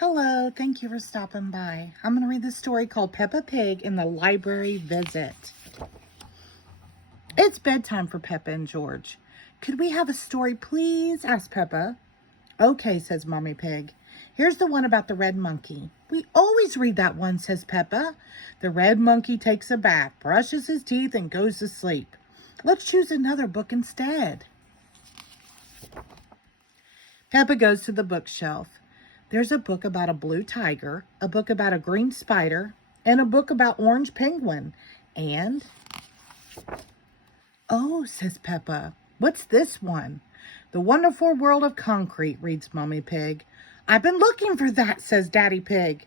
Hello, thank you for stopping by. I'm going to read this story called Peppa Pig and the Library Visit. It's bedtime for Peppa and George. Could we have a story, please? Asked Peppa. Okay, says Mommy Pig. Here's the one about the red monkey. We always read that one, says Peppa. The red monkey takes a bath, brushes his teeth, and goes to sleep. Let's choose another book instead. Peppa goes to the bookshelf. There's a book about a blue tiger, a book about a green spider, and a book about orange penguin. And, oh, says Peppa, what's this one? The Wonderful World of Concrete, reads Mommy Pig. I've been looking for that, says Daddy Pig.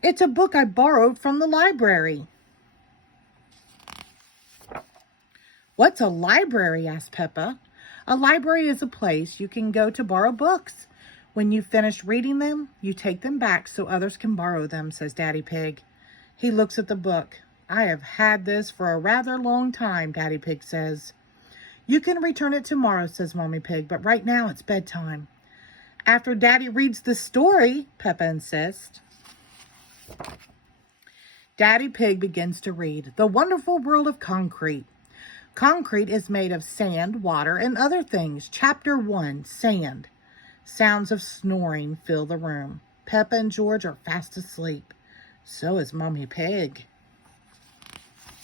It's a book I borrowed from the library. What's a library? Asked Peppa. A library is a place you can go to borrow books. When you finish reading them, you take them back so others can borrow them, says Daddy Pig. He looks at the book. I have had this for a rather long time, Daddy Pig says. You can return it tomorrow, says Mommy Pig, but right now it's bedtime. After Daddy reads the story, Peppa insists. Daddy Pig begins to read The Wonderful World of Concrete. Concrete is made of sand, water, and other things. Chapter 1, Sand. Sounds of snoring fill the room. Peppa and George are fast asleep. So is Mommy Pig.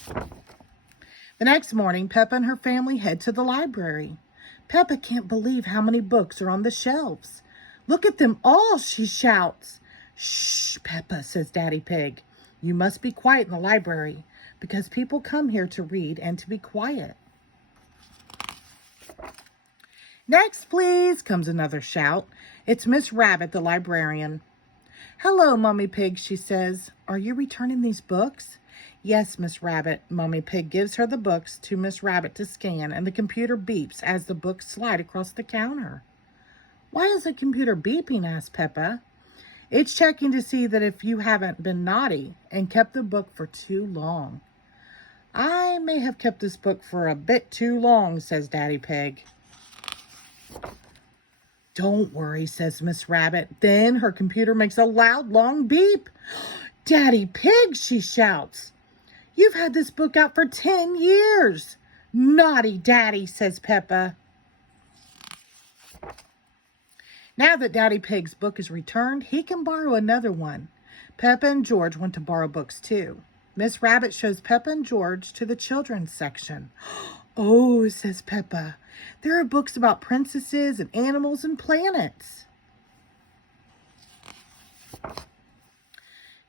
The next morning, Peppa and her family head to the library. Peppa can't believe how many books are on the shelves. Look at them all, she shouts. Shh, Peppa, says Daddy Pig. You must be quiet in the library because people come here to read and to be quiet. Next, please, comes another shout. It's Miss Rabbit, the librarian. Hello, Mommy Pig, she says. Are you returning these books? Yes, Miss Rabbit. Mommy Pig gives her the books to Miss Rabbit to scan, and the computer beeps as the books slide across the counter. Why is the computer beeping? Asked Peppa. It's checking to see that if you haven't been naughty and kept the book for too long. I may have kept this book for a bit too long, says Daddy Pig. Don't worry, says Miss Rabbit. Then her computer makes a loud, long beep. Daddy Pig, she shouts. You've had this book out for 10 years. Naughty Daddy, says Peppa. Now that Daddy Pig's book is returned, he can borrow another one. Peppa and George want to borrow books too. Miss Rabbit shows Peppa and George to the children's section. Oh, says Peppa, there are books about princesses and animals and planets.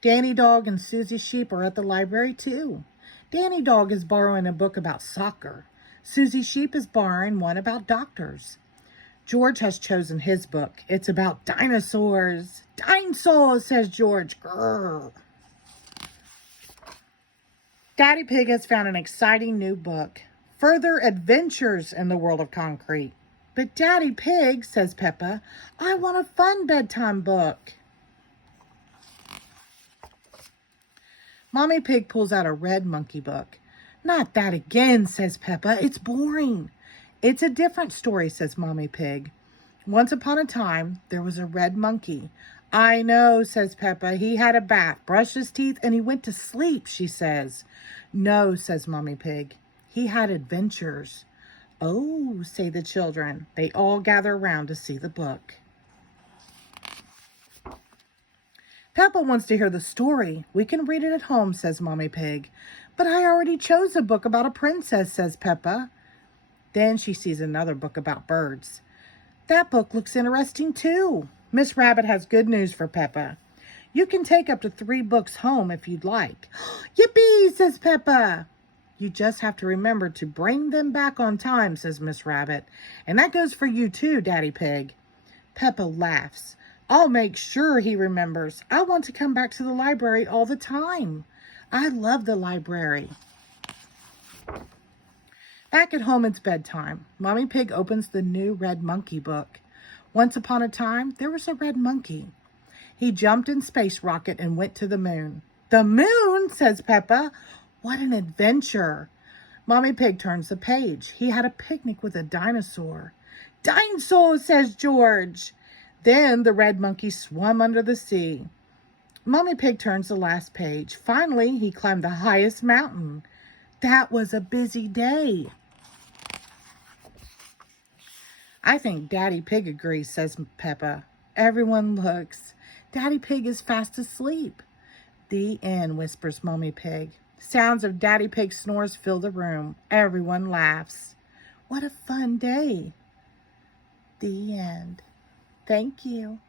Dog and Susie Sheep are at the library too. Dog is borrowing a book about soccer. Susie Sheep is borrowing one about doctors. George has chosen his book. It's about dinosaurs. Dinosaurs, says George. Grrr. Daddy Pig has found an exciting new book. Further Adventures in the World of Concrete. But Daddy Pig, says Peppa, I want a fun bedtime book. Mommy Pig pulls out a red monkey book. Not that again, says Peppa. It's boring. It's a different story, says Mommy Pig. Once upon a time, there was a red monkey. I know, says Peppa. He had a bath, brushed his teeth, and he went to sleep, she says. No, says Mommy Pig. He had adventures. Oh, say the children. They all gather around to see the book. Peppa wants to hear the story. We can read it at home, says Mommy Pig. But I already chose a book about a princess, says Peppa. Then she sees another book about birds. That book looks interesting too. Miss Rabbit has good news for Peppa. You can take up to 3 books home if you'd like. Yippee, says Peppa. You just have to remember to bring them back on time, says Miss Rabbit. And that goes for you too, Daddy Pig. Peppa laughs. I'll make sure he remembers. I want to come back to the library all the time. I love the library. Back at home, it's bedtime. Mommy Pig opens the new red monkey book. Once upon a time, there was a red monkey. He jumped in space rocket and went to the moon. The moon, says Peppa. What an adventure. Mommy Pig turns the page. He had a picnic with a dinosaur. Dinosaur, says George. Then the red monkey swam under the sea. Mommy Pig turns the last page. Finally, he climbed the highest mountain. That was a busy day. I think Daddy Pig agrees, says Peppa. Everyone looks. Daddy Pig is fast asleep. The end, whispers Mommy Pig. Sounds of Daddy Pig's snores fill the room. Everyone laughs. What a fun day. The end. Thank you.